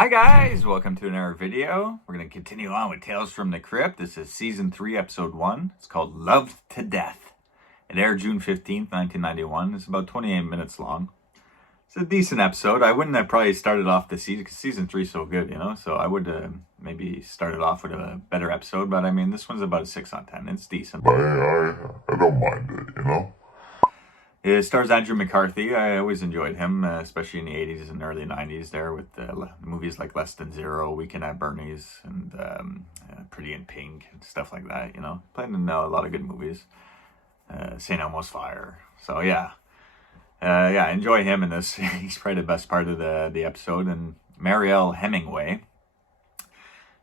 Hi guys, welcome to another video. We're going to continue on with Tales from the Crypt. This is Season 3, Episode 1. It's called Loved to Death. It aired June 15th, 1991. It's about 28 minutes long. It's a decent episode. I wouldn't have probably started off the season, because Season 3 is so good, so I would maybe started off with a better episode, but I mean, this one's about a 6 on 10. It's decent. I don't mind it. It stars Andrew McCarthy. I always enjoyed him, especially in the 80s and early 90s there with movies like Less Than Zero, Weekend at Bernie's, and Pretty in Pink, and stuff like that, Played in a lot of good movies. St. Elmo's Fire. So, yeah. I enjoy him in this. He's probably the best part of the episode. And Marielle Hemingway,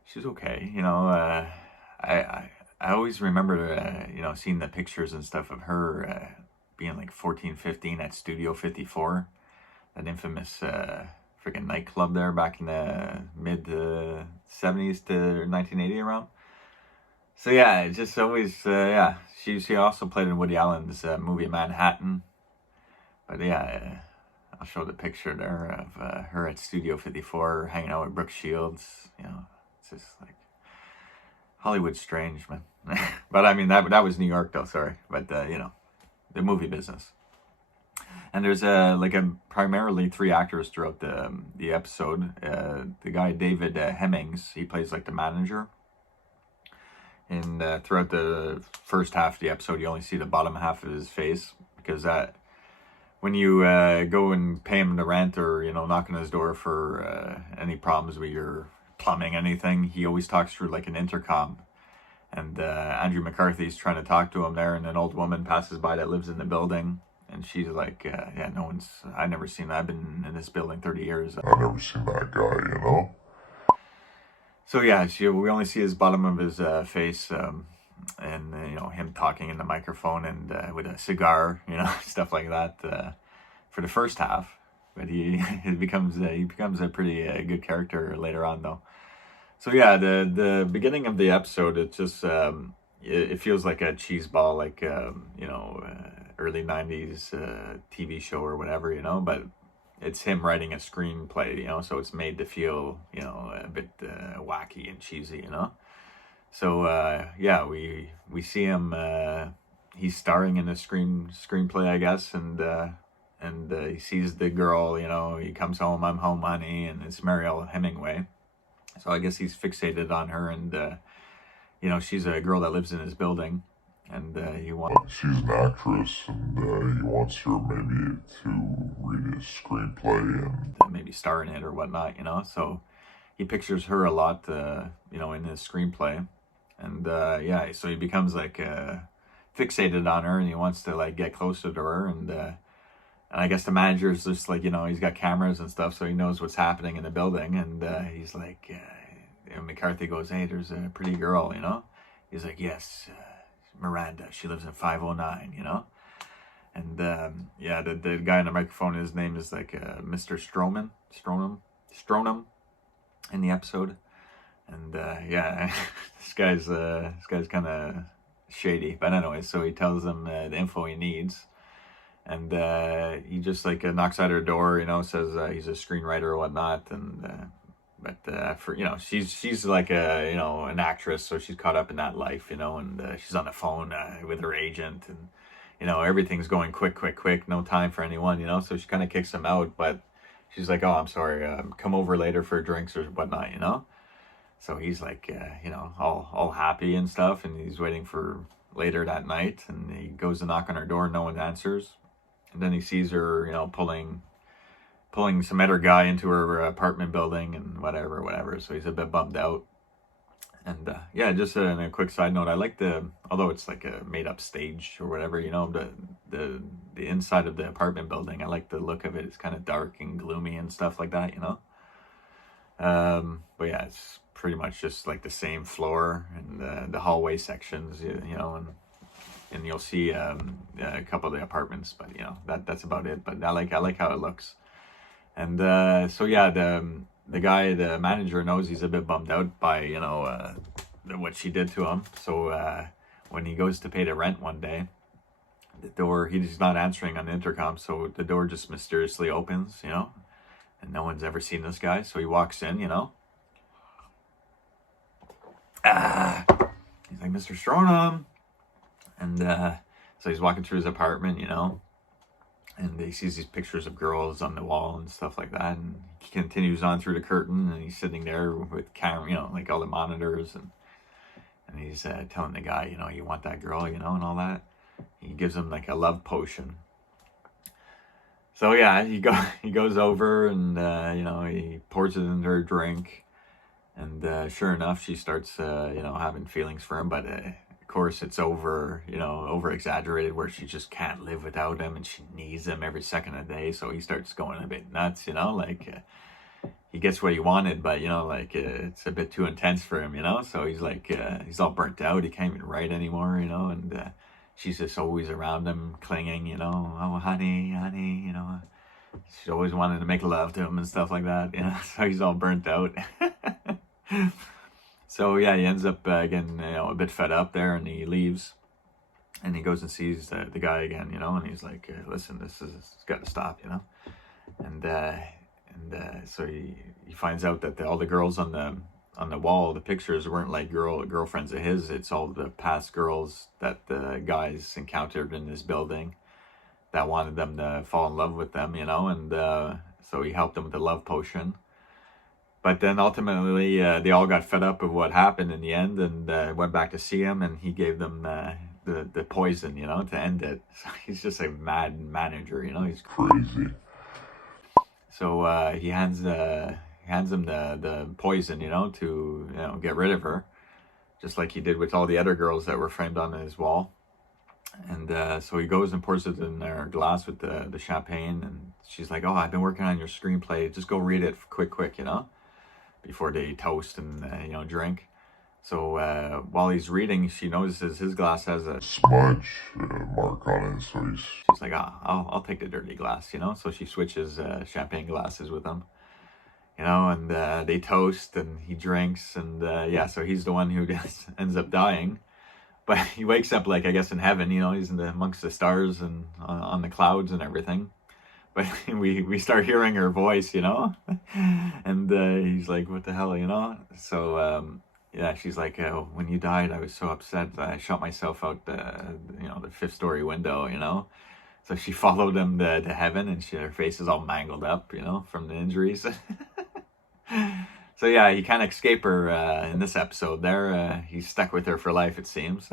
she's okay, I always remember, seeing the pictures and stuff of her being like 14, 15 at Studio 54, that infamous freaking nightclub there back in the mid 70s to 1980 around. So yeah, it just always, she also played in Woody Allen's movie Manhattan. But yeah, I'll show the picture there of her at Studio 54 hanging out with Brooke Shields. It's just like Hollywood's strange, man. But I mean, that was New York though, sorry. But the movie business. And there's primarily three actors throughout the episode. The guy David Hemmings, he plays like the manager. And throughout the first half of the episode, you only see the bottom half of his face, because when you go and pay him the rent or knock on his door for any problems with your plumbing, anything, he always talks through like an intercom. And Andrew McCarthy's trying to talk to him there, and an old woman passes by that lives in the building, and she's like, I've never seen that. I've been in this building 30 years. I've never seen that guy. So yeah, we only see his bottom of his face, and him talking in the microphone and with a cigar, stuff like that for the first half. But he becomes a pretty good character later on, though. So yeah, the beginning of the episode, it just it feels like a cheese ball, like early 90s TV show or whatever, but it's him writing a screenplay, so it's made to feel a bit wacky and cheesy, So we see him, he's starring in a screenplay, I guess, and he sees the girl, he comes home, I'm home, honey, and it's Marielle Hemingway. So I guess he's fixated on her, and she's a girl that lives in his building, and he wants. She's an actress, and he wants her maybe to read his screenplay and maybe star in it or whatnot, So he pictures her a lot, in his screenplay, and so he becomes like fixated on her, and he wants to like get closer to her, and I guess the manager's just like, he's got cameras and stuff, so he knows what's happening in the building. And he's like, McCarthy goes, hey, there's a pretty girl, He's like, yes, Miranda, she lives in 509, And the guy on the microphone, his name is like Mr. Stronum in the episode. And this guy's kind of shady. But anyway, so he tells him the info he needs. And he just like knocks at her door, says he's a screenwriter or whatnot. And for she's like an actress, so she's caught up in that life, and she's on the phone with her agent, and everything's going quick, no time for anyone, So she kind of kicks him out, but she's like, oh, I'm sorry, come over later for drinks or whatnot, So he's like, all happy and stuff, and he's waiting for later that night, and he goes to knock on her door, no one answers. And then he sees her, pulling some other guy into her apartment building and whatever. So he's a bit bummed out. And just in a quick side note, I like although it's like a made up stage or whatever, the inside of the apartment building. I like the look of it. It's kind of dark and gloomy and stuff like that, But yeah, it's pretty much just like the same floor and the hallway sections, and you'll see a couple of the apartments, but that's about it. But I like how it looks. And the guy, the manager, knows he's a bit bummed out by what she did to him. So when he goes to pay the rent one day, the door, he's not answering on the intercom, so the door just mysteriously opens, and no one's ever seen this guy. So he walks in, you know. He's like, Mr. Stronum. And so he's walking through his apartment, you know, and he sees these pictures of girls on the wall and stuff like that. And he continues on through the curtain, and he's sitting there with camera, you know, like all the monitors, and he's telling the guy, you know, you want that girl, you know, and all that. He gives him like a love potion. So yeah, he goes over and you know, he pours it into her drink, and sure enough, she starts you know, having feelings for him, but of course it's over exaggerated, where she just can't live without him and she needs him every second of the day. So he starts going a bit nuts, you know, like he gets what he wanted, but you know, like it's a bit too intense for him, you know. So he's like he's all burnt out, he can't even write anymore, you know, and she's just always around him, clinging, you know, oh honey, honey, you know. She always wanted to make love to him and stuff like that, you know. So he's all burnt out. So yeah, he ends up getting, you know, a bit fed up there, and he leaves, and he goes and sees the guy again, you know, and he's like, listen, it's got to stop, you know. And so he finds out that all the girls on the wall, the pictures, weren't like girlfriends of his. It's all the past girls that the guys encountered in this building that wanted them to fall in love with them, you know. And so he helped them with the love potion. But then ultimately, they all got fed up of what happened in the end, and went back to see him, and he gave them the poison, you know, to end it. So he's just a mad manager, you know. He's Crazy. So he hands him the poison, you know, to, you know, get rid of her, just like he did with all the other girls that were framed on his wall. And so he goes and pours it in their glass with the champagne, and she's like, oh, I've been working on your screenplay, just go read it quick, you know, before they toast and you know, drink. So while he's reading, she notices his glass has a smudge mark on it, so she's like, I'll take the dirty glass, you know. So she switches champagne glasses with him, you know, and they toast, and he drinks, and yeah, so he's the one who ends up dying. But he wakes up, like, I guess in heaven, you know, he's amongst the stars and on the clouds and everything. But we start hearing her voice, you know, and he's like, what the hell, you know? So yeah, she's like, when you died, I was so upset that I shot myself out you know, the 5th story window, you know. So she followed him to heaven, and her face is all mangled up, you know, from the injuries. So yeah, he can't escape her in this episode there. He's stuck with her for life, it seems.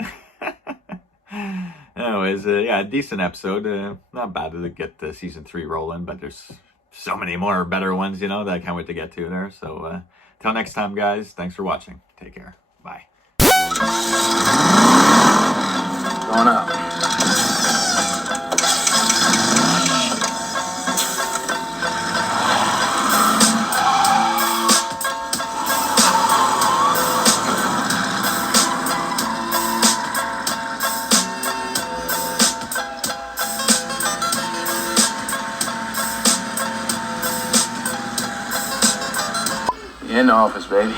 Anyways, yeah, a decent episode. Not bad to get season 3 rolling, but there's so many more better ones, you know, that I can't wait to get to there. So till next time, guys, thanks for watching. Take care. Bye. Going up. In the office, baby.